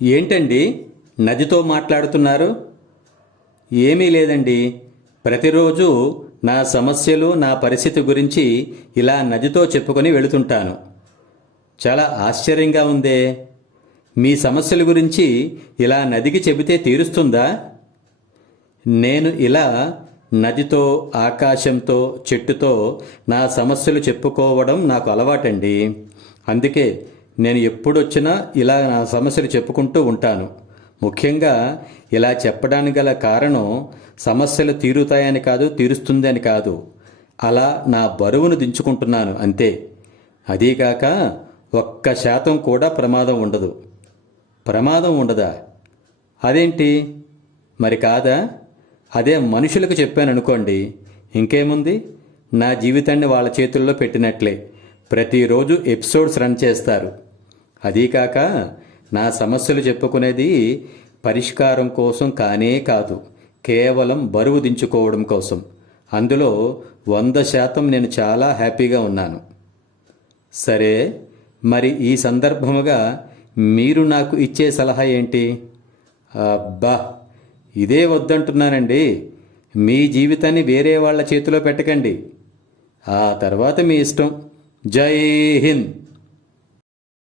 ఏంటండి నదితో మాట్లాడుతున్నారు? ఏమీ లేదండి. ప్రతిరోజు నా సమస్యలు, నా పరిస్థితి గురించి ఇలా నదితో చెప్పుకొని వెళుతుంటాను. చాలా ఆశ్చర్యంగా ఉందే. మీ సమస్యల గురించి ఇలా నదికి చెబితే తీరుస్తుందా? నేను ఇలా నదితో, ఆకాశంతో, చెట్టుతో నా సమస్యలు చెప్పుకోవడం నాకు అలవాటండి. అందుకే నేను ఎప్పుడొచ్చినా ఇలా నా సమస్యలు చెప్పుకుంటూ ఉంటాను. ముఖ్యంగా ఇలా చెప్పడానికి గల కారణం సమస్యలు తీరుతాయని కాదు, తీరుస్తుందని కాదు. అలా నా బరువును దించుకుంటున్నాను అంతే. అదీగాక 1% కూడా ప్రమాదం ఉండదు. ప్రమాదం ఉండదా? అదేంటి మరి? కాదా? అదే మనుషులకు చెప్పాననుకోండి, ఇంకేముంది, నా జీవితాన్ని వాళ్ళ చేతుల్లో పెట్టినట్లే. ప్రతిరోజు ఎపిసోడ్స్ రన్ చేస్తారు. అదీకాక నా సమస్యలు చెప్పుకునేది పరిష్కారం కోసం కానే కాదు, కేవలం బరువు దించుకోవడం కోసం. అందులో 100% నేను చాలా హ్యాపీగా ఉన్నాను. సరే, మరి ఈ సందర్భముగా మీరు నాకు ఇచ్చే సలహా ఏంటి? అబ్బా, ఇదే వద్దంటున్నానండి. మీ జీవితాన్ని వేరే వాళ్ళ చేతిలో పెట్టకండి. ఆ తర్వాత మీ ఇష్టం. జై హింద్.